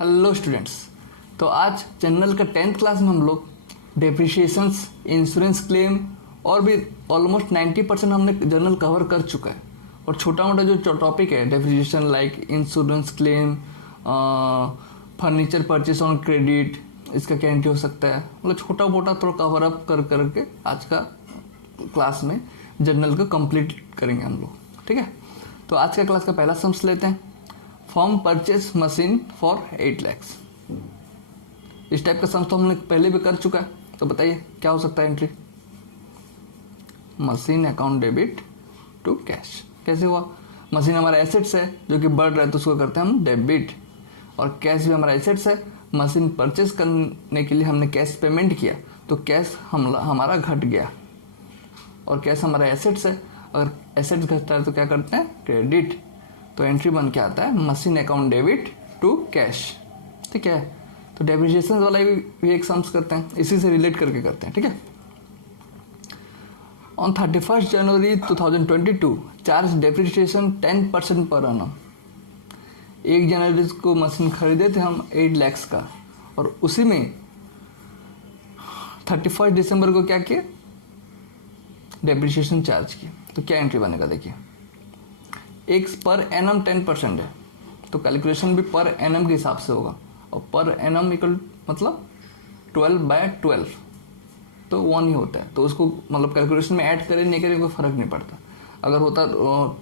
Hello students. तो आज general का 10th क्लास में हम लोग डेप्रिशिएशंस, इंश्योरेंस क्लेम और भी ऑलमोस्ट 90% हमने जनरल कवर कर चुका है। और छोटा मोटा जो टॉपिक है depreciation like insurance claim, furniture purchase on credit, इसका क्या एंट्री हो सकता है, मतलब छोटा मोटा थोड़ा कवर अप कर करके आज का क्लास में जनरल को कंप्लीट करेंगे हम लोग। ठीक है, तो आज का क्लास का पहला सम्स लेते हैं। Form purchase machine for 8 lakhs। इस टाइप का सम्स तो हमने पहले भी कर चुका है, तो बताइए क्या हो सकता है entry. Machine account debit to cash. कैसे हुआ? मशीन हमारा एसेट्स है जो कि बढ़ रहा है तो उसको करते हैं हम डेबिट, और कैश भी हमारा एसेट्स है। मशीन परचेस करने के लिए हमने कैश पेमेंट किया तो कैश हमारा घट गया, और कैश हमारा एसेट्स है। अगर एसेट्स घटता है तो क्या करते हैं? क्रेडिट। तो एंट्री बन के आता है machine account debit to cash. ठीक है, तो डेप्रिसिएशन वाला भी एक सम्स करते हैं, इसी से रिलेट करके करते हैं। ठीक है, ऑन 31 जनवरी 2022 चार्ज डेप्रिसिएशन 10% पर annum। 1 जनवरी को मशीन खरीदे थे हम 8 lakhs का, और उसी में 31 दिसंबर को क्या किया? डेप्रिसिएशन चार्ज किया। तो क्या एंट्री बनेगा देखिए। एक पर एनम 10% है तो कैलकुलेशन भी पर एनम के हिसाब से होगा, और पर एनम इक्वल मतलब 12/12 तो 1 ही होता है। तो उसको मतलब कैलकुलेशन में ऐड करें नहीं करें कोई फर्क नहीं पड़ता। अगर होता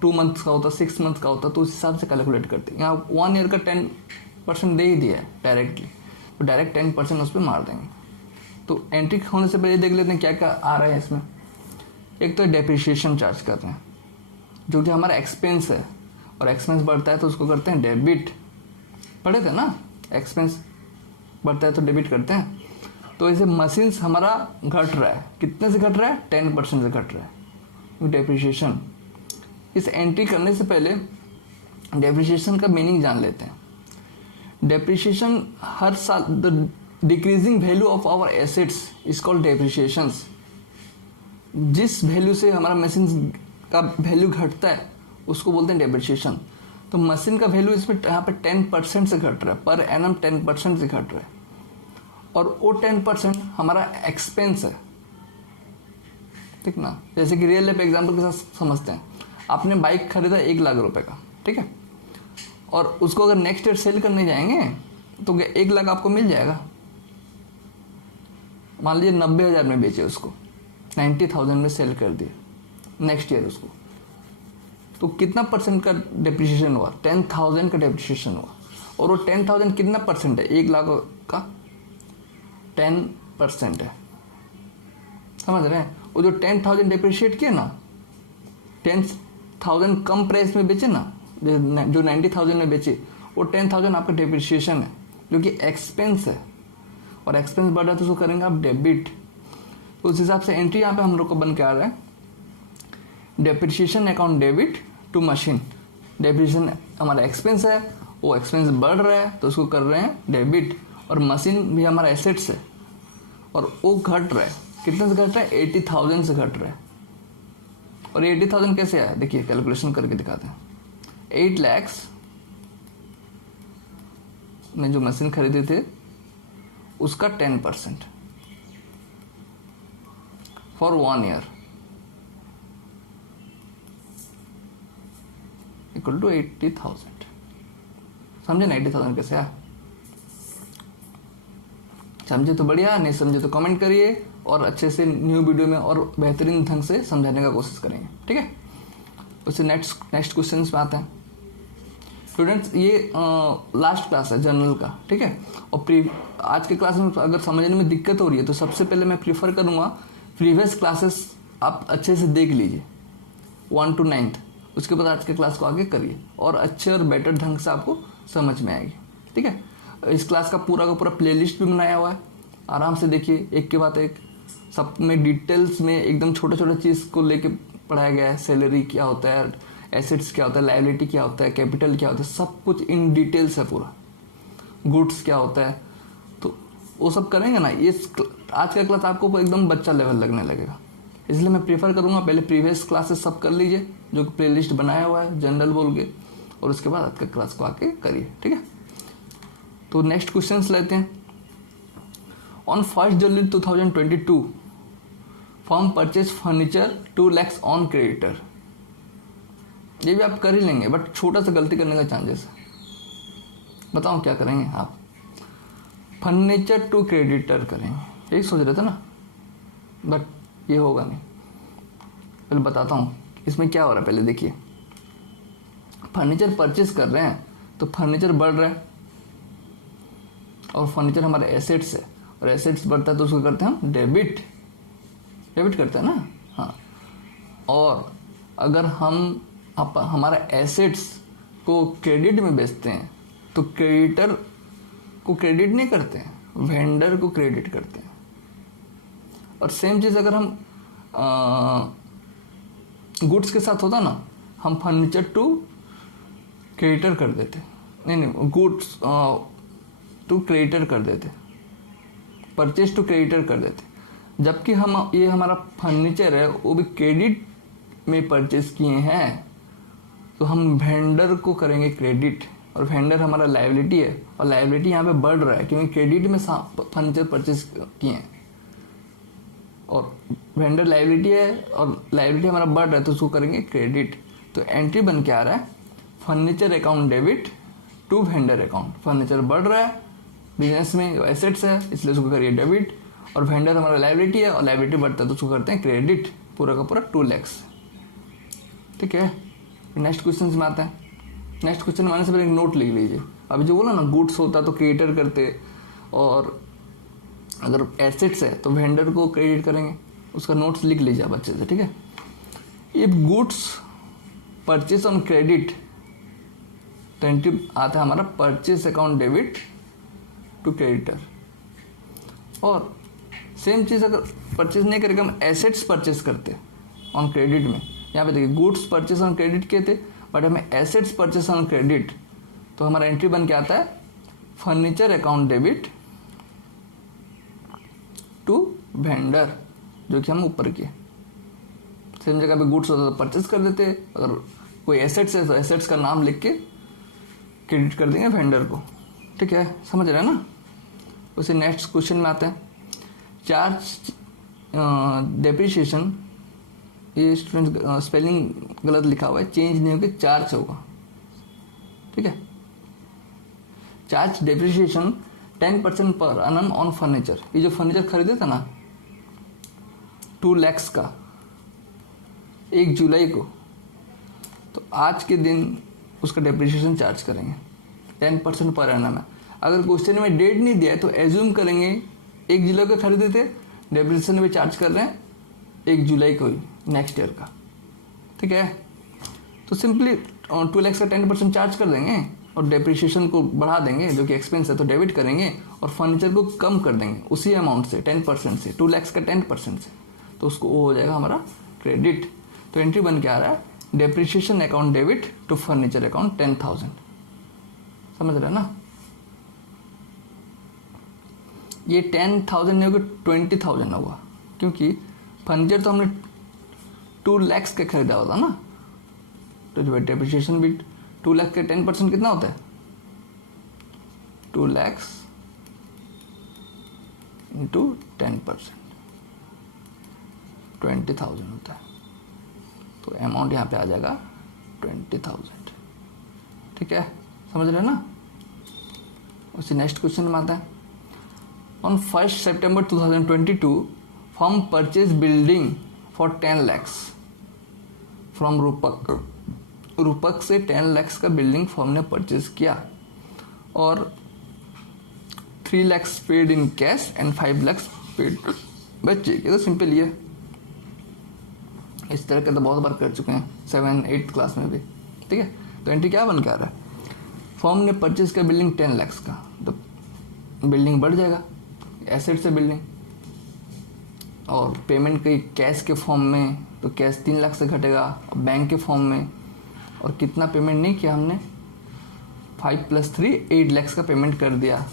2 months का होता, 6 months का होता तो उस हिसाब से कैलकुलेट करते। यहाँ 1 year का 10% दे ही दिया है डायरेक्टली, तो डायरेक्ट 10% उस पर मार देंगे। तो एंट्री होने से पहले देख लेते हैं क्या क्या आ रहा है इसमें। एक तो डेप्रिसिएशन चार्ज कर रहे हैं जो कि हमारा एक्सपेंस है, और एक्सपेंस बढ़ता है तो उसको करते हैं डेबिट। पढ़े थे ना, एक्सपेंस बढ़ता है तो डेबिट करते हैं। तो इसे मशीन्स हमारा घट रहा है, कितने से घट रहा है? 10% से घट रहा है डेप्रिसिएशन। इस एंट्री करने से पहले डेप्रिसिएशन का मीनिंग जान लेते हैं। डेप्रिसिएशन हर साल the decreasing value of our assets is called depreciation. जिस वैल्यू से हमारा मशीन का वैल्यू घटता है उसको बोलते हैं डेप्रिसिएशन। तो मशीन का वैल्यू इसमें यहाँ पे 10% से घट रहा है, पर एनम 10% से घट रहा है, और वो 10% हमारा एक्सपेंस है। ठीक ना, जैसे कि रियल लाइफ एग्जांपल के साथ समझते हैं। आपने बाइक खरीदा 1 लाख रुपए का, ठीक है, और उसको अगर नेक्स्ट ईयर सेल करने जाएंगे तो 1 लाख आपको मिल जाएगा। मान लीजिए 90,000 में बेचे उसको, 90,000 में सेल कर दिए नेक्स्ट ईयर उसको, तो कितना परसेंट का डेप्रिसिएशन हुआ? 10,000 का डेप्रिसिएशन हुआ। और वो 10,000 कितना परसेंट है? 1 लाख का 10% है। समझ रहे हैं? वो जो 10,000 डेप्रिशिएट किया ना, 10,000 कम प्राइस में बेचे ना, जो 90,000 में बेचे, वो 10,000 आपका डेप्रिसिएशन है जो कि एक्सपेंस है, और एक्सपेंस बढ़ रहा है तो उसको करेंगे आप डेबिट। तो उस हिसाब से एंट्री यहाँ पे हम लोग को बन के आ रहा है depreciation account debit to machine. Depreciation हमारा एक्सपेंस है, वो एक्सपेंस बढ़ रहा है तो उसको कर रहे हैं डेबिट, और मशीन भी हमारा एसेट्स है और वो घट रहा है। कितने से घट रहा है? 80,000 से घट रहा है। और 80,000 कैसे आया देखिए, कैलकुलेशन करके दिखाते हैं। 8 lakhs में जो मशीन खरीदे थे उसका 10% फॉर 1 year इक्वल टू 80,000। समझे ना 80,000 कैसे आया? समझे तो बढ़िया, नहीं समझे तो कमेंट करिए, और अच्छे से न्यू वीडियो में और बेहतरीन ढंग से समझाने का कोशिश करेंगे। ठीक है, उससे नेक्स्ट क्वेश्चन में आते हैं। स्टूडेंट्स, ये लास्ट क्लास है जनरल का। ठीक है, और आज के क्लास में अगर समझने में दिक्कत हो रही है तो सबसे पहले मैं प्रीफर करूँगा प्रीवियस क्लासेस आप अच्छे से देख लीजिए 1 to 9th। उसके बाद आज के क्लास को आगे करिए और अच्छे और बेटर ढंग से आपको समझ में आएगी। ठीक है, इस क्लास का पूरा प्लेलिस्ट भी बनाया हुआ है, आराम से देखिए, एक के बाद एक, सब में डिटेल्स में एकदम छोटे छोटे चीज़ को लेके पढ़ाया गया है। सैलरी क्या होता है, एसेट्स क्या होता है, लायबिलिटी क्या होता है, कैपिटल क्या होता है, सब कुछ इन डिटेल्स है पूरा। गुड्स क्या होता है, तो वो सब करेंगे ना। ये आज का क्लास आपको एकदम बच्चा लेवल लगने लगेगा, इसलिए मैं प्रीफर करूँगा पहले प्रीवियस क्लासेस सब कर लीजिए जो कि प्लेलिस्ट बनाया हुआ है जनरल बोल के, और उसके बाद आज के क्लास को आके करिए। ठीक है, तो नेक्स्ट क्वेश्चन लेते हैं। On 1 July 2022 firm purchase furniture 2 lakhs on creditor. ये भी आप कर ही लेंगे, बट छोटा सा गलती करने का चांसेस है। बताओ क्या करेंगे आप? फर्नीचर टू क्रेडिटर करेंगे, यही सोच रहे थे ना, बट ये होगा नहीं। पहले बताता हूँ इसमें क्या हो रहा है। पहले देखिए, फर्नीचर परचेज कर रहे हैं तो फर्नीचर बढ़ रहा है, और फर्नीचर हमारे एसेट्स है, और एसेट्स बढ़ता है तो उसको करते हैं हम डेबिट करते हैं ना। हाँ, और अगर हम हमारा एसेट्स को क्रेडिट में बेचते हैं तो क्रेडिटर को क्रेडिट नहीं करते हैं, वेंडर को क्रेडिट करते हैं। और सेम चीज़ अगर हम गुड्स के साथ होता ना, हम फर्नीचर टू क्रेडिटर कर देते, नहीं गुड्स टू क्रेडिटर कर देते, परचेज टू क्रेडिटर कर देते। जबकि हम ये हमारा फर्नीचर है वो भी क्रेडिट में परचेज किए हैं, तो हम वेंडर को करेंगे क्रेडिट, और वेंडर हमारा लायबिलिटी है, और लायबिलिटी यहाँ पे बढ़ रहा है क्योंकि क्रेडिट में फर्नीचर परचेज किए हैं, और वेंडर लायबिलिटी है और लायबिलिटी हमारा बढ़ रहा है तो उसको करेंगे क्रेडिट। तो एंट्री बन के आ रहा है furniture account debit to vendor account. Furniture बढ़ रहा है बिजनेस में, एसेट्स है इसलिए उसको करिए डेबिट, और वेंडर हमारा लायबिलिटी है और लायबिलिटी बढ़ता है तो उसको करते हैं क्रेडिट, पूरा का पूरा 2 lakhs। ठीक है, नेक्स्ट क्वेश्चन में आते हैं। नेक्स्ट क्वेश्चन में आने से पहले एक नोट लिख लीजिए। अभी जो बोला ना गुड्स होता तो क्रेडिटर करते, और अगर एसेट्स है तो वेंडर को क्रेडिट करेंगे, उसका नोट्स लिख लीजिए आप अच्छे से। ठीक है, if goods purchase on credit तो एंट्री आता है हमारा purchase account debit to creditor. और सेम चीज़ अगर परचेज नहीं करेगा, हम एसेट्स परचेज करते ऑन क्रेडिट में, यहाँ पे देखिए गुड्स परचेज ऑन क्रेडिट किए थे, बट हमें एसेट्स परचेज ऑन क्रेडिट, तो हमारा एंट्री बन के आता है furniture account debit to vendor, जो कि हम ऊपर किए। सेम जगह पे गुड्स होता तो परचेज कर देते, अगर कोई एसेट्स है तो एसेट्स का नाम लिख के क्रेडिट कर देंगे वेंडर को। ठीक है, समझ रहे हैं ना। उसे नेक्स्ट क्वेश्चन में आते हैं। चार्ज डेप्रिसिएशन, ये स्टूडेंट स्पेलिंग गलत लिखा हुआ है, चेंज नहीं होकर चार्ज होगा। ठीक है, चार्ज डेप्रिसिएशन 10% पर annum ऑन फर्नीचर। ये जो फर्नीचर खरीदे था ना 2 lakhs का 1 जुलाई को, तो आज के दिन उसका डेप्रिसिएशन चार्ज करेंगे 10% पर annum है। अगर क्वेश्चन में डेट नहीं दिया है तो एज्यूम करेंगे 1 जुलाई को खरीदे थे, डेप्रिसिएशन भी चार्ज कर रहे हैं 1 जुलाई को ही नेक्स्ट ईयर का। ठीक है, तो सिंपली 2 lakhs का 10% चार्ज कर देंगे और डेप्रिसिएशन को बढ़ा देंगे, जो कि एक्सपेंस है तो डेबिट करेंगे, और फर्नीचर को कम कर देंगे उसी अमाउंट से 10% से, 2 lakhs का 10% से, तो उसको वो हो जाएगा हमारा क्रेडिट। तो एंट्री बन के आ रहा है depreciation account debit to furniture account 10,000। समझ रहे हैं ना। ये 10,000 नहीं होगा 20,000 होगा, क्योंकि फर्नीचर तो हमने 2 lakhs का खरीदा होता ना, तो जो डेप्रिसिएशन भी 2 लाख के 10% कितना होता है? 2 lakhs इंटू 10% 20,000 होता है, तो अमाउंट यहाँ पे आ जाएगा 20,000। ठीक है, समझ रहे हैं ना। उसी नेक्स्ट क्वेश्चन में आता है। On 1 September 2022 firm purchase building for 10 lakhs from रूपक से 10 lakhs का बिल्डिंग फर्म ने परचेज किया, और 3 lakhs paid in cash and 5 lakhs paid by cheque. ये तो सिंपल ही है, इस तरह के तो बहुत बार कर चुके हैं 7-8 क्लास में भी। ठीक है, तो एंट्री क्या बन के आ रहा है? फर्म ने परचेज किया बिल्डिंग 10 lakhs का, तो बिल्डिंग बढ़ जाएगा, एसेट से बिल्डिंग, और पेमेंट कई कैश के फॉर्म में, तो कैश 3 लाख से घटेगा, बैंक के फॉर्म में, और कितना पेमेंट नहीं किया हमने, 5 + 3 8 lakhs का पेमेंट कर दिया,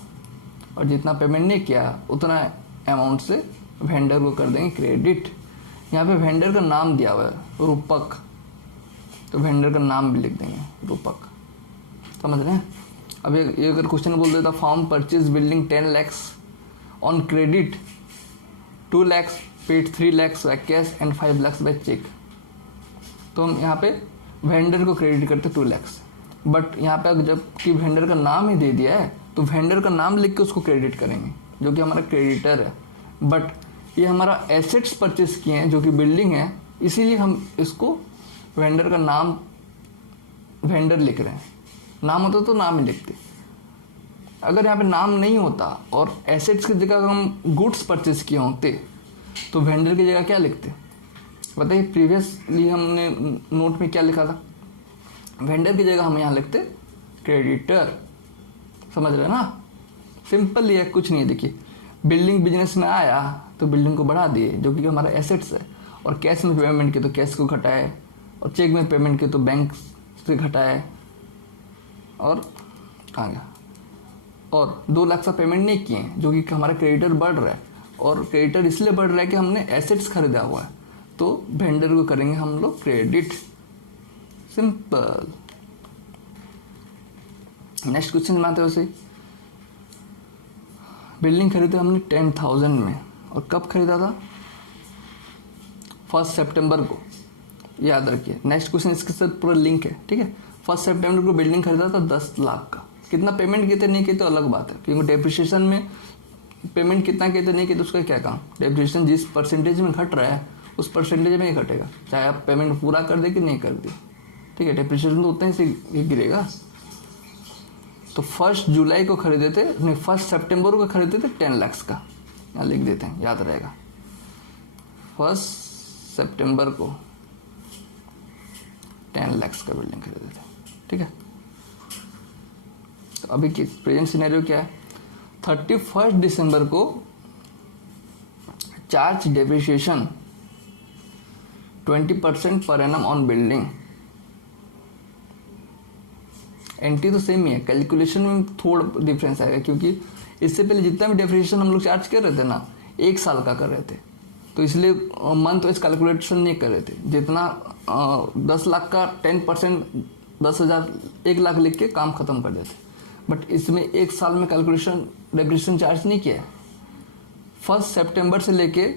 और जितना पेमेंट नहीं किया उतना अमाउंट से वेंडर को कर देंगे क्रेडिट। यहाँ पे वेंडर का नाम दिया हुआ है रूपक, तो वेंडर का नाम भी लिख देंगे रूपक। समझ रहे हैं। अब ये अगर क्वेश्चन बोल देता firm purchase building 10 lakhs on credit, 2 lakhs paid, 3 lakhs by cash and 5 lakhs by cheque, तो हम यहाँ पे वेंडर को क्रेडिट करते 2 lakhs। बट यहाँ पे जब कि वेंडर का नाम ही दे दिया है तो वेंडर का नाम लिख के उसको क्रेडिट करेंगे, जो कि हमारा क्रेडिटर है। बट ये हमारा एसेट्स परचेस किए हैं जो कि बिल्डिंग है, इसीलिए हम इसको वेंडर का नाम वेंडर लिख रहे हैं। नाम होता तो नाम ही लिखते। अगर यहाँ पे नाम नहीं होता और एसेट्स की जगह हम गुड्स परचेस किए होते तो वेंडर की जगह क्या लिखते बताइए। प्रीवियसली हमने नोट में क्या लिखा था, वेंडर की जगह हम यहाँ लिखते क्रेडिटर। समझ रहे ना, सिंपल ही है, कुछ नहीं है। देखिए बिल्डिंग बिजनेस में आया तो बिल्डिंग को बढ़ा दिए जो कि हमारा एसेट्स है, और कैश में पेमेंट किए तो कैश को घटाए, और चेक में पेमेंट किए तो बैंक से घटाए, और कहाँ गया, और 2 लाख का पेमेंट नहीं किए जो कि हमारा क्रेडिटर बढ़ रहा है। और क्रेडिटर इसलिए बढ़ रहा है कि हमने एसेट्स खरीदा हुआ है, तो वेंडर को करेंगे हम लोग क्रेडिट। सिंपल। नेक्स्ट क्वेश्चन में आते हैं उसे, बिल्डिंग खरीदा हमने 10,000 में, और कब खरीदा था 1 सितंबर को, याद रखिए। नेक्स्ट क्वेश्चन इसके साथ पूरा लिंक है, ठीक है। 1 सितंबर को बिल्डिंग खरीदा था 10 लाख का। कितना पेमेंट किए थे नहीं किए तो अलग बात है, क्योंकि डेप्रिसिएशन में पेमेंट कितना किए थे नहीं किए तो उसका क्या काम। डेप्रिसिएशन जिस परसेंटेज में घट रहा है उस परसेंटेज में ही घटेगा, चाहे आप पेमेंट पूरा कर दे कि नहीं कर दे, ठीक है। डेप्रिसिएशन तो उतना ही गिरेगा। तो 1 जुलाई को खरीदे थे, नहीं 1 सितंबर को खरीदे थे 10 लाख का, यहाँ लिख देते हैं, याद रहेगा। 1 सितंबर को 10 लाख का बिल्डिंग खरीदे थे, ठीक है। तो अभी प्रेजेंट सिनेरियो क्या है, 31 दिसंबर को charge depreciation 20% per annum on building. Entry तो सेम ही है, कैलकुलेशन में थोड़ा डिफरेंस आएगा, क्योंकि इससे पहले जितना भी डेप्रिसिएशन हम लोग चार्ज कर रहे थे ना 1 साल का कर रहे थे, तो इसलिए मंथ वाइज कैलकुलेशन नहीं कर रहे थे। जितना 10 लाख का 10% 10,000 1 लाख लिख के काम खत्म कर देते। बट इसमें 1 साल में कैलकुलेशन डेप्रिसिएशन चार्ज नहीं किया है। 1 सितंबर से लेके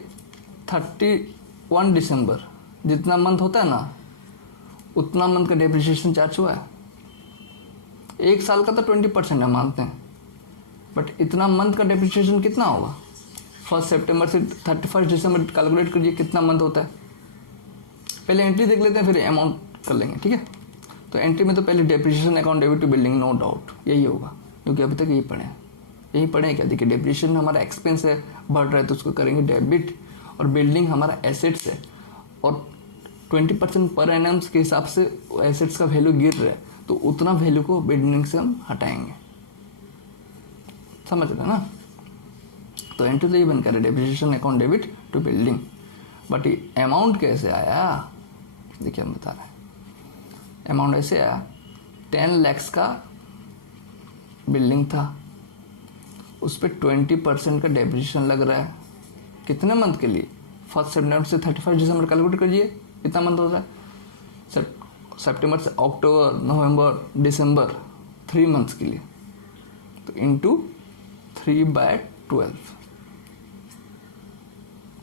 31 दिसंबर जितना मंथ होता है ना उतना मंथ का डेप्रिसिएशन चार्ज हुआ है। 1 साल का तो 20% है मानते हैं, बट इतना मंथ का डेप्रिसिएशन कितना होगा। 1 सितंबर से 31 दिसंबर कैलकुलेट करिए कितना मंथ होता है। पहले एंट्री देख लेते हैं फिर अमाउंट कर लेंगे, ठीक है। तो एंट्री में तो पहले depreciation account debit to building, no doubt यही होगा, क्योंकि अभी तक यही पढ़े क्या। देखिए डेप्रिसिएशन हमारा एक्सपेंस है, बढ़ रहा है तो उसको करेंगे डेबिट, और बिल्डिंग हमारा एसेट्स है, और 20% पर एनम के हिसाब से एसेट्स का वैल्यू गिर रहा है, तो उतना वैल्यू को बिल्डिंग से हम हटाएंगे। समझ रहे ना। तो एंट्री तो ये बन कर depreciation account debit to building. But ये अमाउंट कैसे आया, देखिए हम बता रहे हैं। अमाउंट ऐसे आया, 10 लाख का बिल्डिंग था, उस पर 20% का डेप्रिसिएशन लग रहा है। कितने मंथ के लिए, 1 सितंबर से 31 दिसंबर कैलकुलेट करिए कितना मंथ होता है। सितंबर से अक्टूबर, नवंबर, दिसंबर, 3 मंथ्स के लिए, तो इंटू 3/12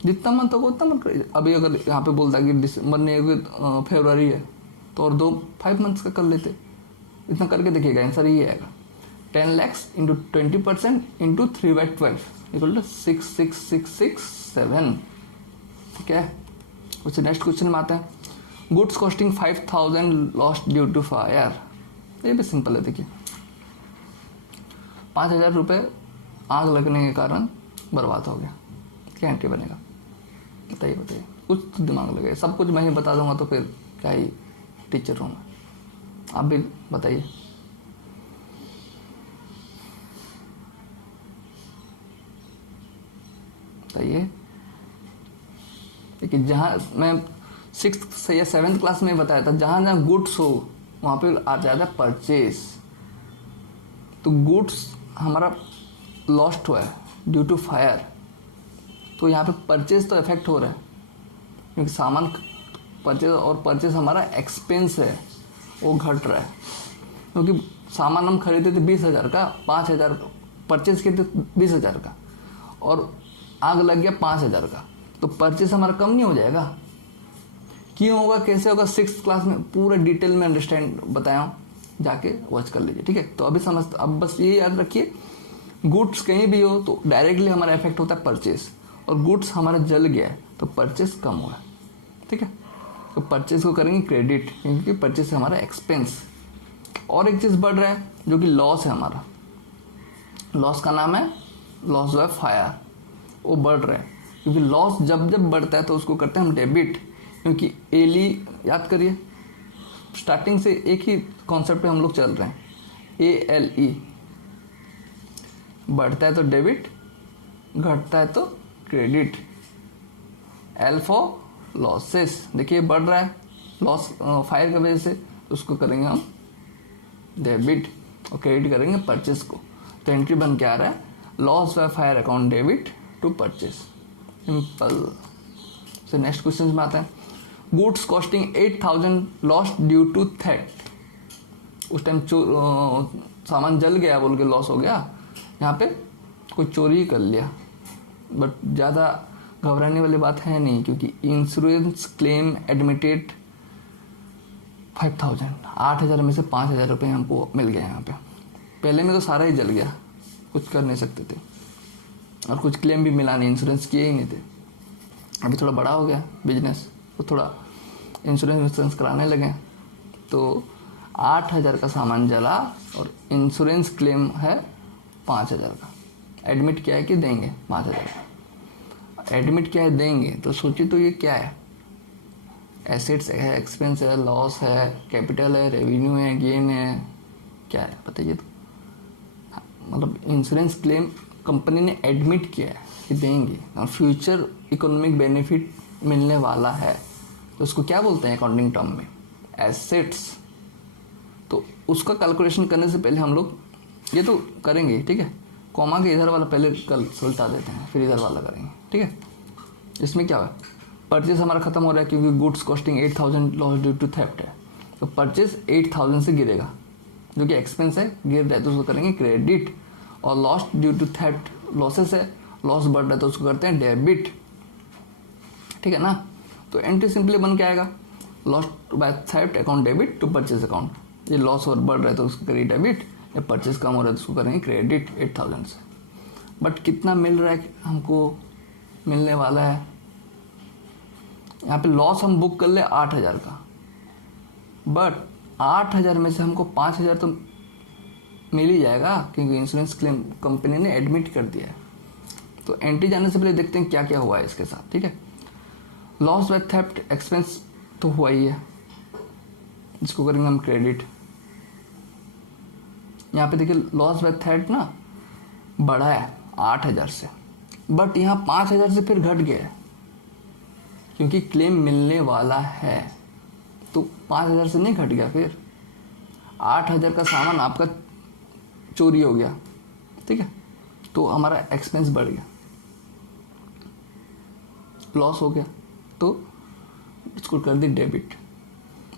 जितना मंथ होगा उतना मंथ करिए। अभी अगर यहाँ पे बोलता कि दिसंबर नहीं फरवरी है तो और 5 मंथ्स का कर लेते। इतना करके देखिएगा आंसर ये आएगा, 10 lakh into 20% into 3/12 equal to 6667। ठीक है। उससे नेक्स्ट क्वेश्चन में आता है, goods costing 5000 lost due to fire. ये भी सिंपल है। देखिए 5000 रुपये आग लगने के कारण बर्बाद हो गया, क्या एंट्री बनेगा बताइए। कुछ तो दिमाग लगे, सब कुछ मैं ही बता दूंगा तो फिर क्या ही टीचर हूँ मैं। आप भी बताइए। बताइए। लेकिन जहाँ मैं 6th या 7th क्लास में बताया था, जहाँ जहाँ गुड्स हो वहाँ पे आ जाता है परचेज। तो गुड्स हमारा लॉस्ट हुआ है ड्यू टू फायर, तो यहाँ पे परचेज तो इफेक्ट हो रहा है क्योंकि सामान परचेज, और परचेज हमारा एक्सपेंस है वो घट रहा है, क्योंकि सामान हम खरीदे थे 20,000 का, 5,000 परचेज किए थे 20,000 का, और आग लग गया 5,000 का, तो परचेज हमारा कम नहीं हो जाएगा? क्यों होगा, कैसे होगा, 6th क्लास में पूरा डिटेल में अंडरस्टैंड बताया हूँ, जाके वॉच कर लीजिए, ठीक है। तो अभी समझ, अब बस ये याद रखिए, गुड्स कहीं भी हो तो डायरेक्टली हमारा इफेक्ट होता है परचेज, और गुड्स हमारा जल गया है तो परचेज कम हुआ, ठीक है। तो परचेज को करेंगे क्रेडिट, क्योंकि परचेज हमारा एक्सपेंस। और एक चीज़ बढ़ रहा है जो कि लॉस है हमारा, लॉस का नाम है लॉस बाय फायर, वो बढ़ रहा है, क्योंकि लॉस जब जब बढ़ता है तो उसको करते हैं हम डेबिट, क्योंकि एली, याद करिए स्टार्टिंग से एक ही कॉन्सेप्ट पे हम लोग चल रहे हैं, ALE, बढ़ता है तो डेबिट, घटता है तो क्रेडिट। L फॉर लॉसेस, देखिए बढ़ रहा है लॉस फायर की वजह से, उसको करेंगे हम डेबिट, और क्रेडिट करेंगे परचेस को। तो एंट्री बन के आ रहा है loss by fire account debit to purchase, simple. से नेक्स्ट क्वेश्चन में आता है, goods costing 8,000 lost due to theft. उस टाइम सामान जल गया बोल के लॉस हो गया, यहाँ पे कोई चोरी कर लिया, बट ज़्यादा घबराने वाली बात है नहीं, क्योंकि इंश्योरेंस क्लेम एडमिटेड 5,000, 8,000 में से 5,000 रुपये हमको मिल गया यहाँ पे। पहले में तो सारा ही जल गया, कुछ कर नहीं सकते थे, और कुछ क्लेम भी मिला नहीं, इंश्योरेंस किए ही नहीं थे। अभी थोड़ा बड़ा हो गया बिजनेस, तो थोड़ा इंश्योरेंस कराने लगे, तो 8,000 का सामान जला और इंश्योरेंस क्लेम है 5,000 का। एडमिट किया है कि देंगे 5,000 का, एडमिट किया है देंगे, तो सोचिए तो ये क्या है, एसेट्स है, एक्सपेंस है, लॉस है, कैपिटल है, रेवेन्यू है, गेन है, क्या है बताइए। तो मतलब इंश्योरेंस क्लेम कंपनी ने एडमिट किया है कि देंगे, और फ्यूचर इकोनॉमिक बेनिफिट मिलने वाला है, तो उसको क्या बोलते हैं अकाउंटिंग टर्म में, एसेट्स। तो उसका कैलकुलेशन करने से पहले हम लोग ये तो करेंगे, ठीक है, कॉमा के इधर वाला पहले कल सुलटा देते हैं, फिर इधर वाला करेंगे, ठीक है। इसमें क्या है, परचेज हमारा खत्म हो रहा है, क्योंकि goods costing 8,000 loss due to theft है, तो परचेज 8,000 से गिरेगा, जो कि एक्सपेंस है, गिर रहा है तो उसको करेंगे क्रेडिट, और loss due to theft losses है, लॉस बढ़ रहा है तो उसको करते हैं डेबिट, ठीक है ना। तो एंट्री सिंपली बन के आएगा, loss by theft account debit to purchase account. ये लॉस और बढ़ रहा है तो उसको करिए डेबिट, या परचेज कम हो रहा है तो उसको करेंगे क्रेडिट 8,000 से। बट कितना मिल रहा है हमको, मिलने वाला है, यहाँ पे लॉस हम बुक कर ले 8,000 का, बट 8,000 में से हमको 5,000 तो मिल ही जाएगा, क्योंकि इंश्योरेंस क्लेम कंपनी ने एडमिट कर दिया है। तो एंट्री जाने से पहले देखते हैं क्या क्या हुआ है इसके साथ, ठीक है। लॉस बाय थेफ्ट एक्सपेंस तो हुआ ही है, इसको करेंगे हम क्रेडिट। यहाँ पे देखिए लॉस बाय थेफ्ट ना बढ़ा है 8,000 से, बट यहाँ 5,000 से फिर घट गया है, क्योंकि क्लेम मिलने वाला है, तो 5,000 से नहीं घट गया, फिर 8,000 का सामान आपका चोरी हो गया, ठीक है, तो हमारा एक्सपेंस बढ़ गया, लॉस हो गया, तो इसको कर दी डेबिट।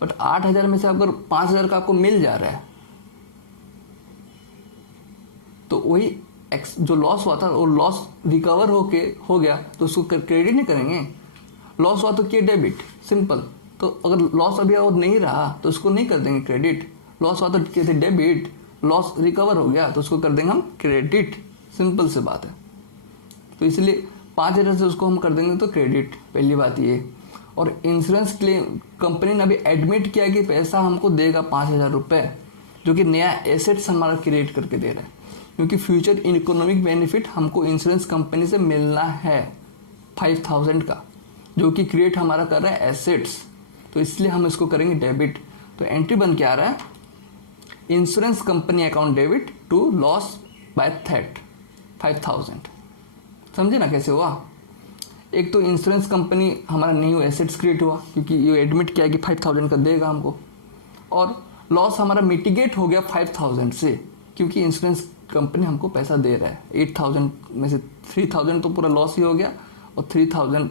बट 8,000 में से अगर 5,000 का आपको मिल जा रहा है, तो वही जो लॉस हुआ था वो लॉस रिकवर हो गया, तो उसको क्रेडिट नहीं करेंगे, लॉस हुआ तो किए डेबिट, सिंपल। तो अगर लॉस अभी और नहीं रहा तो उसको नहीं कर देंगे क्रेडिट, लॉस हुआ तो किए थे डेबिट, लॉस रिकवर हो गया तो उसको कर देंगे हम क्रेडिट, सिंपल से बात है। तो इसलिए 5,000 से उसको हम कर देंगे तो क्रेडिट, पहली बात ये। और इंश्योरेंस क्लेम कंपनी ने अभी एडमिट किया कि पैसा हमको देगा 5,000 रुपये, जो कि नया एसेट्स हमारा क्रिएट करके दे रहा है, क्योंकि फ्यूचर इकोनॉमिक बेनिफिट हमको इंश्योरेंस कंपनी से मिलना है 5,000 का, जो कि क्रिएट हमारा कर रहा है एसेट्स, तो इसलिए हम इसको करेंगे डेबिट। तो एंट्री बन के आ रहा है insurance company account debit to loss by theft 5,000। समझे ना कैसे हुआ, एक तो इंश्योरेंस कंपनी हमारा न्यू एसेट्स क्रिएट हुआ, क्योंकि ये एडमिट किया कि 5,000 का देगा हमको, और लॉस हमारा मिटिगेट हो गया 5,000 से, क्योंकि इंश्योरेंस कंपनी हमको पैसा दे रहा है। 8,000 में से 3,000 तो पूरा लॉस ही हो गया, और 3,000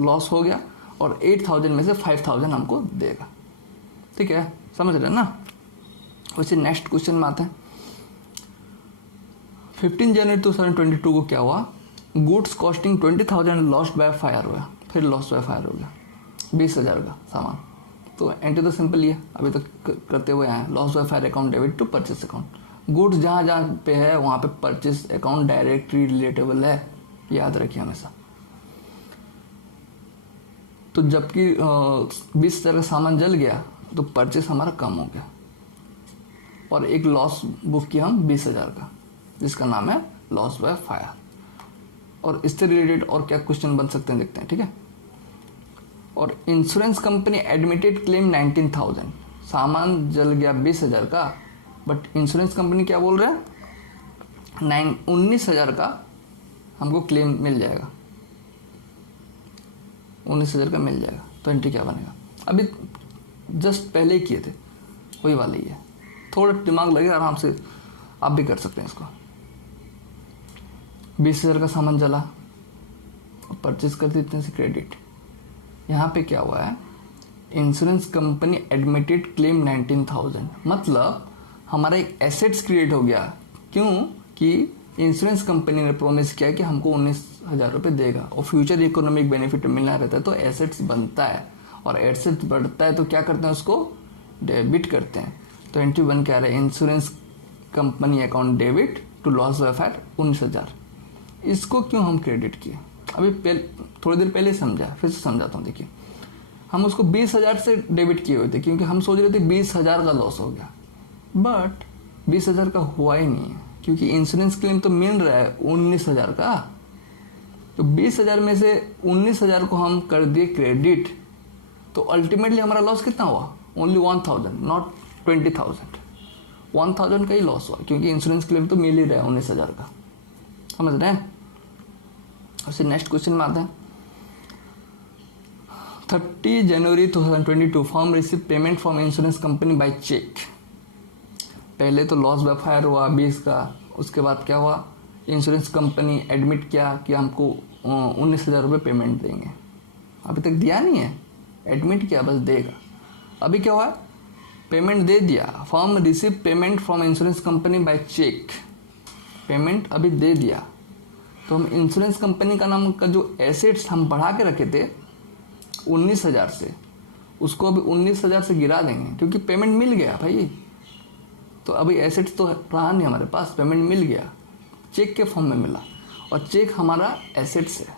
लॉस हो गया, और 8,000 में से 5,000 हमको देगा, ठीक है, समझ रहे हैं ना। वैसे नेक्स्ट क्वेश्चन में आते हैं। 15 जनवरी 2022 को क्या हुआ, goods costing 20,000 lost by fire हुआ, फिर लॉस्ट बाय फायर हो गया 20,000 का सामान। तो एंट्री तो सिंपल ही है, अभी तक करते हुए हैं, lost by fire account debit to purchase account. Goods जहाँ जहाँ पे है वहाँ पे परचेस अकाउंट डायरेक्टली रिलेटेबल है, याद रखिए हमेशा। तो जबकि 20,000 का सामान जल गया तो परचेस हमारा कम हो गया और एक लॉस बुक किया हम 20,000 का, जिसका नाम है लॉस बाय फायर। और इससे रिलेटेड और क्या क्वेश्चन बन सकते हैं देखते हैं, ठीक है। और इंश्योरेंस कंपनी एडमिटेड क्लेम 19,000, सामान जल गया 20,000 का, बट इंश्योरेंस कंपनी क्या बोल रहे हैं 19,000 का हमको क्लेम मिल जाएगा, 19,000 का मिल जाएगा। तो एंट्री क्या बनेगा, अभी जस्ट पहले ही किए थे वही वाला ही है, थोड़ा दिमाग लगे आराम से आप भी कर सकते हैं इसको। 20,000 का सामान जला और परचेज कर दी इतने से क्रेडिट। यहाँ पे क्या हुआ है, इंश्योरेंस कंपनी एडमिटेड क्लेम 19,000, मतलब हमारा एक एसेट्स क्रिएट हो गया। क्यों कि इंश्योरेंस कंपनी ने प्रॉमिस किया कि हमको 19,000 रुपये देगा और फ्यूचर इकोनॉमिक बेनिफिट मिलना रहता है, तो एसेट्स बनता है और एसेट्स बढ़ता है तो क्या करते हैं, उसको डेबिट करते हैं। तो एंट्री बन के आ रहा है insurance company account debit to loss by fire 19,000। इसको क्यों हम क्रेडिट किए, अभी थोड़ी देर पहले समझा, फिर से समझाता हूँ। देखिए हम उसको 20,000 से डेबिट किए हुए थे क्योंकि हम सोच रहे थे 20,000 का लॉस हो गया, बट 20,000 का हुआ ही नहीं है क्योंकि इंश्योरेंस क्लेम तो मिल रहा है 19,000 का। तो 20,000 में से 19,000 को हम कर दिए क्रेडिट, तो अल्टीमेटली हमारा लॉस कितना हुआ, ओनली 1,000 नॉट 20,000, 1,000 का ही लॉस हुआ क्योंकि इंश्योरेंस क्लेम तो मिल ही रहा है 19,000 का, समझ रहे हैं। उससे नेक्स्ट क्वेश्चन में आते हैं। 30 January 2022 firm receive payment from insurance company by cheque. पहले तो लॉस बाय फायर हुआ 20 का, उसके बाद क्या हुआ, इंश्योरेंस कंपनी एडमिट किया कि हमको 19,000 रुपये पेमेंट देंगे। अभी तक दिया नहीं है, एडमिट किया, बस देगा। अभी क्या हुआ, पेमेंट दे दिया, firm receive payment from insurance company by cheque, payment अभी दे दिया। तो हम इंश्योरेंस कंपनी का नाम का जो एसेट्स हम बढ़ा के रखे थे 19,000 से, उसको अभी 19,000 से गिरा देंगे क्योंकि पेमेंट मिल गया भाई। तो अभी एसेट्स तो रहा नहीं हमारे पास, पेमेंट मिल गया, चेक के फॉर्म में मिला और चेक हमारा एसेट्स है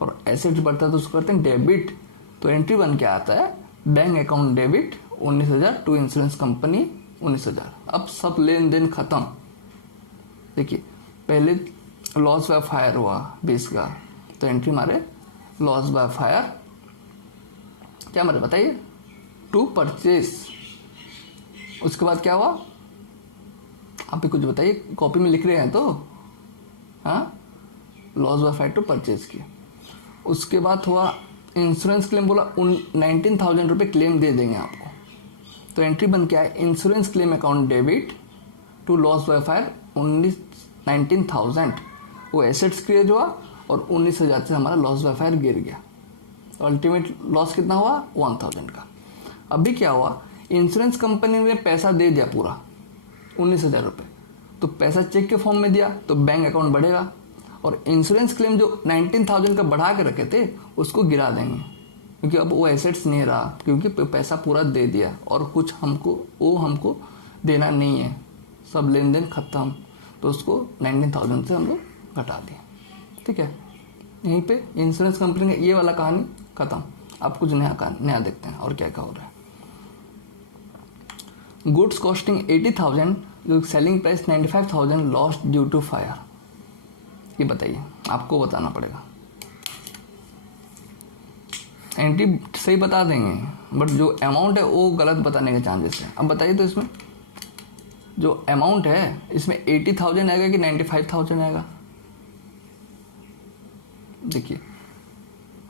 और एसेट्स बढ़ता है तो उसको करते हैं डेबिट। तो एंट्री बन के आता है bank account debit 19,000 to insurance company 19,000। अब सब लेन देन खत्म। देखिए पहले लॉस बाय फायर हुआ 20 का, तो एंट्री मारे लॉस बाय फायर, क्या मारे बताइए, टू परचेस। उसके बाद क्या हुआ, आप भी कुछ बताइए, कॉपी में लिख रहे हैं तो, हाँ, loss by fire to purchase की। उसके बाद हुआ इंश्योरेंस क्लेम, बोला 19,000 रुपये क्लेम दे देंगे आपको। तो एंट्री बन के आया insurance claim account debit to loss by fire 19,000। वो एसेट्स क्रिएट हुआ और 19,000 से हमारा लॉस बाय फायर गिर गया। अल्टीमेट लॉस कितना हुआ 1,000 का। अभी क्या हुआ, इंश्योरेंस कंपनी ने पैसा दे दिया पूरा 19,000 रुपये, तो पैसा चेक के फॉर्म में दिया तो बैंक अकाउंट बढ़ेगा और इंश्योरेंस क्लेम जो 19,000 का बढ़ा के रखे थे उसको गिरा देंगे क्योंकि अब वो एसेट्स नहीं रहा, क्योंकि पैसा पूरा दे दिया और कुछ हमको देना नहीं है, सब लेन देन खत्म। तो उसको 19,000 से हम लोग घटा दिए, ठीक है। यहीं पे इंश्योरेंस कंपनी का ये वाला कहानी खत्म। अब कुछ नया देखते हैं और क्या क्या हो रहा है। गुड्स कॉस्टिंग 80,000, जो selling price 95,000 lost due to fire. ये बताइए, आपको बताना पड़ेगा। एंट्री सही बता देंगे बट जो अमाउंट है वो गलत बताने के चांसेस है। अब बताइए तो इसमें जो अमाउंट है इसमें 80,000 आएगा कि 95,000 आएगा। देखिए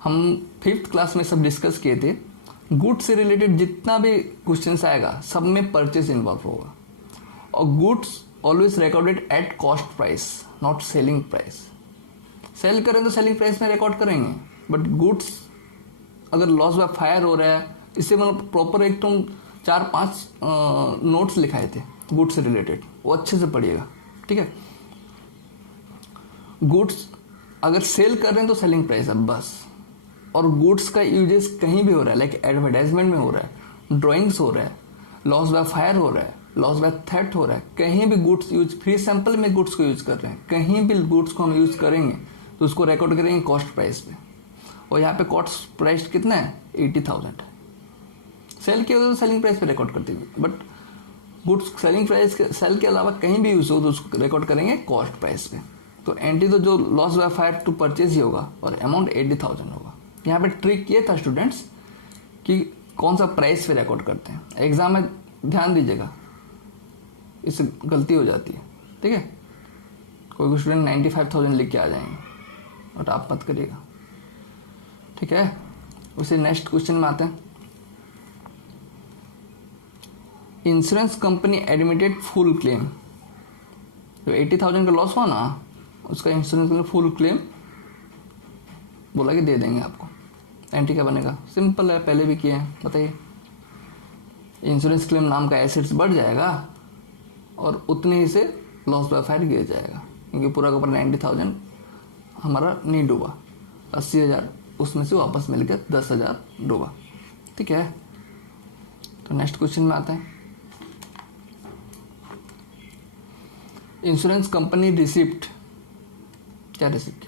हम 5th क्लास में सब डिस्कस किए थे, गुड्स से रिलेटेड जितना भी क्वेश्चंस आएगा सब में परचेज इन्वॉल्व होगा और goods always recorded at cost price not selling price. Sell करें तो सेलिंग प्राइस में रिकॉर्ड करेंगे, बट गुड्स अगर लॉस बाय फायर हो रहा है, इससे मतलब प्रॉपर एक तुम 4-5 नोट्स लिखाए थे गुड्स से रिलेटेड, वो अच्छे से पढ़िएगा, ठीक है। गुड्स अगर सेल कर रहे हैं तो सेलिंग प्राइस है बस, और गुड्स का यूजेस कहीं भी हो रहा है, लाइक एडवर्टाइजमेंट में हो रहा है, ड्राइंग्स हो रहा है, लॉस बाय फायर हो रहा है, लॉस बाय थेफ्ट हो रहा है, कहीं भी गुड्स यूज, फ्री सैंपल में गुड्स को यूज कर रहे हैं, कहीं भी गुड्स को हम यूज करेंगे तो उसको रिकॉर्ड करेंगे कॉस्ट प्राइस पे, और यहाँ पे कॉस्ट प्राइस कितना है 80,000, सेल किया तो सेलिंग प्राइस पे रिकॉर्ड करते हैं, बट गुड्स सेलिंग प्राइस के सेल के अलावा कहीं भी यूज हो तो उसको रिकॉर्ड करेंगे कॉस्ट प्राइस पे। तो एंट्री तो जो loss by fire to purchase ही होगा और अमाउंट 80,000 होगा। यहाँ पे ट्रिक ये था स्टूडेंट्स कि कौन सा प्राइस पे रिकॉर्ड करते हैं, एग्जाम में ध्यान दीजिएगा, इससे गलती हो जाती है, ठीक है। कोई स्टूडेंट 95,000 लिख के आ जाएंगे, बट आप मत करिएगा, ठीक है। उसे नेक्स्ट क्वेश्चन में आते हैं। Insurance company admitted full claim, जो 80,000 का लॉस हुआ ना, उसका इंश्योरेंस में फुल क्लेम बोला कि दे देंगे आपको। एंट्री क्या बनेगा, सिंपल है, पहले भी किए हैं, बताइए। इंश्योरेंस क्लेम नाम का एसेट्स बढ़ जाएगा और उतने ही से लॉस बाय फायर गिर जाएगा, क्योंकि पूरा का पूरा 90,000 हमारा नहीं डूबा, 80,000 उसमें से वापस मिल गया, 10,000 डूबा, ठीक है। तो नेक्स्ट क्वेश्चन में आता है। इंश्योरेंस कंपनी रिसिप्ट, क्या रिसिप्ट,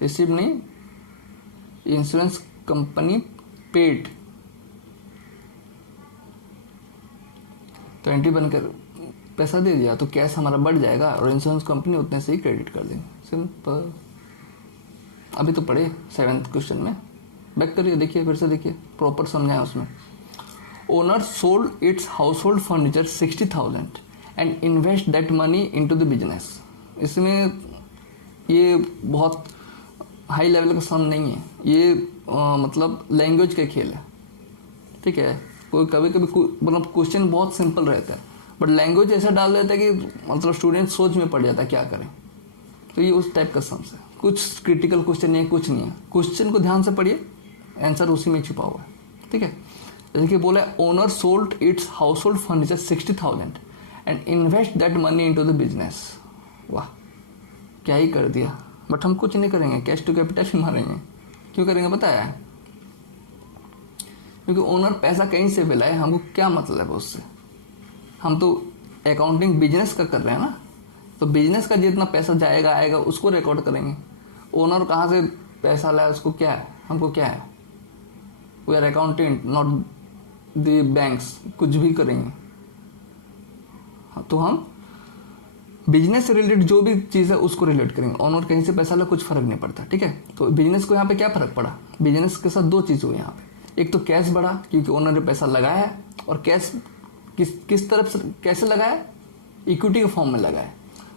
रिसिप्ट नहीं, इंश्योरेंस कंपनी पेड, तो एंट्री बनकर पैसा दे दिया तो कैश हमारा बढ़ जाएगा और इंश्योरेंस कंपनी उतने से ही क्रेडिट कर देंगे, सिंपल। अभी तो पढ़े 7th क्वेश्चन में, बैक करिए, देखिए फिर से देखिए, प्रॉपर समझाएं उसमें। Owner sold it's house hold furniture 60,000 and invest that money into the business. इसमें ये बहुत हाई लेवल का सम नहीं है, ये मतलब लैंग्वेज का खेल है, ठीक है। कोई कभी कभी मतलब क्वेश्चन बहुत सिंपल रहता है, बट लैंग्वेज ऐसा डाल देता है कि मतलब स्टूडेंट सोच में पड़ जाता है क्या करें, तो ये उस टाइप का सम्स है। कुछ क्रिटिकल क्वेश्चन नहीं है, कुछ नहीं है, क्वेश्चन को ध्यान से पढ़िए, आंसर उसी में छुपा हुआ है, ठीक है। जैसे कि बोला है, owner sold it's house hold furniture 60,000 and invest that money into the business. वाह, क्या ही कर दिया, बट हम कुछ नहीं करेंगे, कैश टू कैपिटल ही मारेंगे। क्यों करेंगे पता है, क्योंकि ओनर पैसा कहीं से भी लाए, हमको क्या मतलब है उससे, हम तो अकाउंटिंग बिजनेस का कर रहे हैं ना, तो बिजनेस का जितना पैसा जाएगा आएगा उसको रिकॉर्ड करेंगे। ओनर कहाँ से पैसा लाया उसको क्या है, हमको क्या है, we are accountant not the banks, कुछ भी करेंगे तो हम बिजनेस से रिलेटेड जो भी चीज़ है उसको रिलेट करेंगे। ओनर कहीं से पैसा ला, कुछ फर्क नहीं पड़ता, ठीक है। तो बिजनेस को यहाँ पे क्या फर्क पड़ा, बिजनेस के साथ दो चीज़ हुई यहाँ पे, एक तो कैश बढ़ा क्योंकि ओनर ने पैसा लगाया है, और कैश किस तरफ से कैसे लगाया, इक्विटी के फॉर्म में लगाया,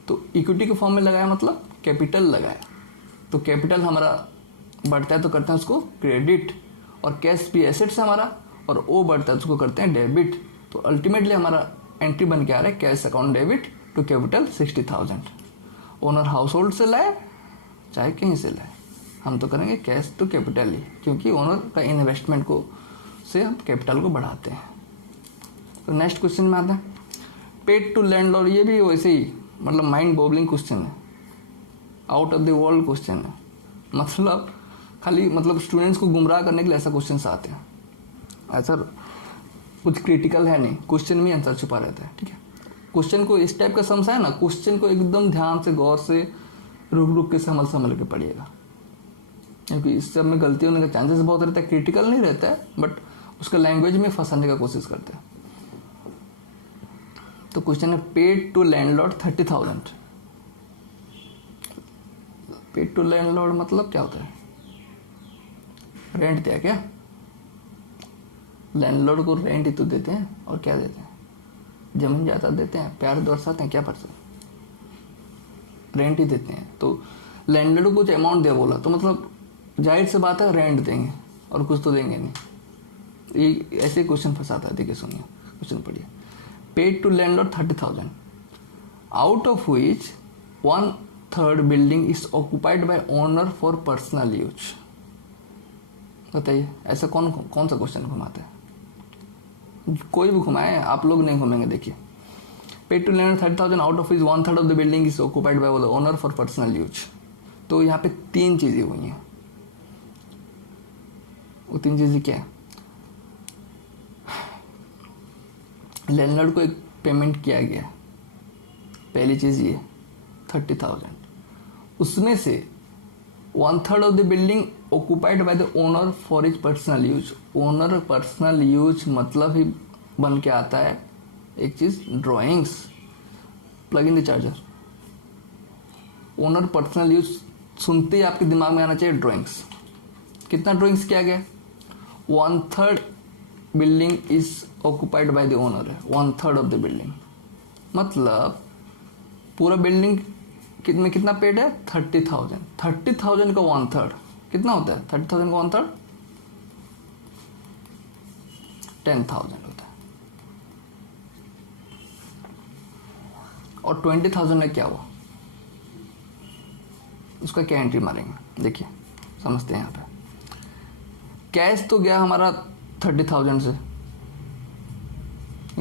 तो इक्विटी के फॉर्म में लगाया मतलब कैपिटल लगाया, तो कैपिटल हमारा बढ़ता है तो करते हैं उसको क्रेडिट, और कैश भी एसेट से हमारा, और ओ बढ़ता है उसको करते हैं डेबिट। तो अल्टीमेटली हमारा एंट्री बन के आ रहा है cash account debit to capital 60,000। Owner household से लाए चाहे कहीं से लाए, हम तो करेंगे कैश टू कैपिटल ही, क्योंकि ओनर का इन्वेस्टमेंट को से हम कैपिटल को बढ़ाते हैं। तो नेक्स्ट क्वेश्चन में आता है, पेड टू लैंडलॉर्ड। ये भी वैसे ही मतलब माइंड बॉबलिंग क्वेश्चन है, out of the world question है, मतलब खाली मतलब स्टूडेंट्स को गुमराह करने के लिए ऐसा क्वेश्चन आते हैं। ऐसा कुछ क्रिटिकल है नहीं, क्वेश्चन में आंसर छुपा रहता है, ठीक है। क्वेश्चन को इस टाइप का समझा है ना, क्वेश्चन को एकदम ध्यान से गौर से रुक के समझ के पढ़िएगा, क्योंकि इस सब में गलती होने का चांसेस बहुत रहता है। क्रिटिकल नहीं रहता है, बट उसका लैंग्वेज में फंसाने का कोशिश करते हैं। तो क्वेश्चन है, paid to landlord 30,000। Paid to landlord मतलब क्या होता है, रेंट दिया क्या, लैंडलॉर्ड को रेंट ही तो देते हैं, और क्या देते हैं, जमीन जायदाद देते हैं, प्यार दर्शाते हैं, क्या परसे रेंट ही देते हैं। तो लैंडलॉर्ड को कुछ अमाउंट दे बोला तो मतलब जाहिर से बात है रेंट देंगे, और कुछ तो देंगे नहीं। ये ऐसे क्वेश्चन फंसाता है, देखिए सुनिए क्वेश्चन पढ़िए। Paid to landlord 30,000 out of which 1/3 building is occupied by owner for personal use. बताइए ऐसा कौन सा क्वेश्चन घुमाता है, कोई भी घुमाए, आप लोग नहीं घूमेंगे। देखिए paid to land 30,000 out of is 1/3 of the building is occupied by the owner for personal use. तो यहाँ पे 3 चीजें हुई हैं। वो 3 चीजें क्या है? लैंडलॉर्ड को एक पेमेंट किया गया, पहली चीज ये 30,000, उसमें से 1/3 of the building occupied by the owner for is personal use. Owner personal use मतलब ही बन के आता है एक चीज, drawings, plug in the charger. Owner personal use सुनते ही आपके दिमाग में आना चाहिए ड्राइंग्स। कितना ड्राइंग्स किया गया? 1/3 building is occupied by the owner है, 1/3 ऑफ द बिल्डिंग मतलब पूरा बिल्डिंग में कितना पेड है? 30,000। 30,000 का 1/3 कितना होता है? 30,000 का 1/3 10,000 होता है। और 20,000 में क्या हुआ, उसका क्या एंट्री मारेंगे? देखिए समझते हैं। यहाँ पे कैश तो गया हमारा 30,000 से,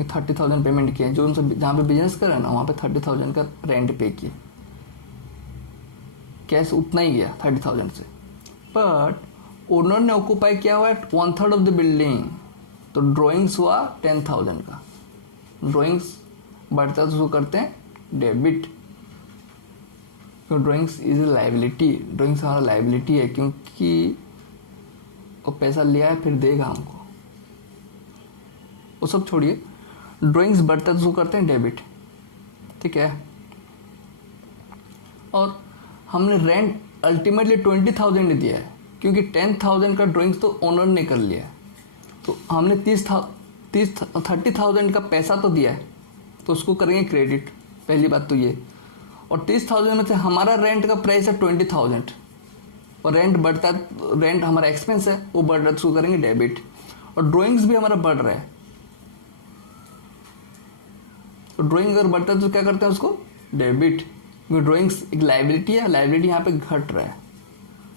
30,000 पेमेंट किया, जो उनसे जहाँ पे बिजनेस कर रहे हैं ना वहाँ पे 30,000 का रेंट पे किए, कैश उतना ही गया 30,000 से। बट ओनर ने ऑक्यूपाई किया हुआ है 1/3 ऑफ द बिल्डिंग, तो ड्राइंग्स हुआ 10,000 का। ड्राइंग्स बढ़ता तो उसको करते हैं debit, drawings is a liability. Drawings हमारा लाइबिलिटी है क्योंकि वो पैसा लिया है फिर देगा हमको, वो सब छोड़िए। ड्राइंग्स बढ़ता तो उसको करते हैं डेबिट, ठीक है। और हमने रेंट अल्टीमेटली 20,000 दिया है क्योंकि 10,000 का ड्राइंग्स तो ओनर ने कर लिया है, तो हमने 30,000 का पैसा तो दिया है, तो उसको करेंगे क्रेडिट, पहली बात तो ये। और 30,000 में से हमारा रेंट का प्राइस है 20,000 और रेंट बढ़ता, रेंट हमारा एक्सपेंस है वो बढ़ रहा है, तो उसको करेंगे डेबिट। और ड्राइंग्स भी हमारा बढ़ रहा है, तो ड्राइंग अगर बढ़ता है तो क्या करते हैं उसको डेबिट, क्योंकि ड्राइंग्स एक लाइबिलिटी है, लाइबिलिटी यहाँ पे घट रहा है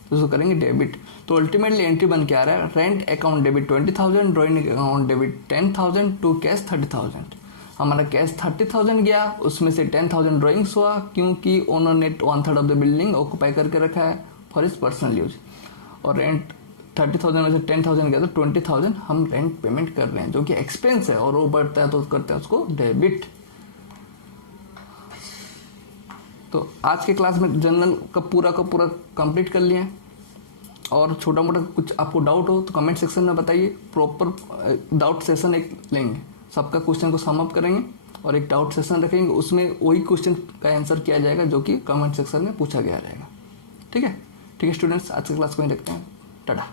तो उसको करेंगे डेबिट। तो अल्टीमेटली एंट्री बन के आ रहा है rent account debit 20,000, drawing account debit 10,000 to cash 30,000। हमारा कैश 30,000 गया, उसमें से 10,000 ड्राइंग्स हुआ क्योंकि ओनर ने 1/3 ऑफ द बिल्डिंग ऑक्यूपाई करके रखा है फॉर इज पर्सनल यूज। और रेंट 30,000 में से 10,000 गया तो 20,000 हम रेंट पेमेंट कर रहे हैं जो कि एक्सपेंस है, और वो बढ़ता है तो करते हैं उसको डेबिट। तो आज के क्लास में जनरल का पूरा कंप्लीट कर लिया है, और छोटा मोटा कुछ आपको डाउट हो तो कमेंट सेक्शन में बताइए। प्रॉपर डाउट सेशन एक लेंगे, सबका क्वेश्चन को सम अप करेंगे और एक डाउट सेशन रखेंगे, उसमें वही क्वेश्चन का आंसर किया जाएगा जो कि कमेंट सेक्शन में पूछा गया रहेगा। ठीक है स्टूडेंट्स, आज की क्लास को ही रखते हैं। टाटा।